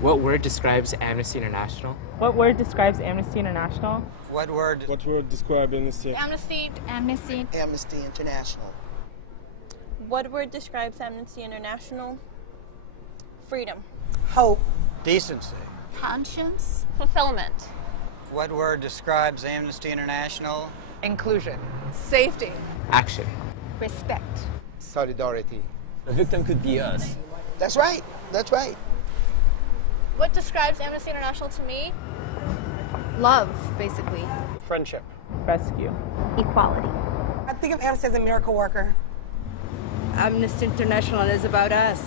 What word describes Amnesty International? What word describes Amnesty International? What word? What word describe Amnesty? Amnesty. Amnesty. Amnesty International. What word describes Amnesty International? Freedom. Hope. Decency. Conscience. Fulfillment. What word describes Amnesty International? Inclusion. Safety. Action. Respect. Solidarity. The victim could be us. That's right. That's right. What describes Amnesty International to me? Love, basically. Friendship. Rescue. Equality. I think of Amnesty as a miracle worker. Amnesty International is about us.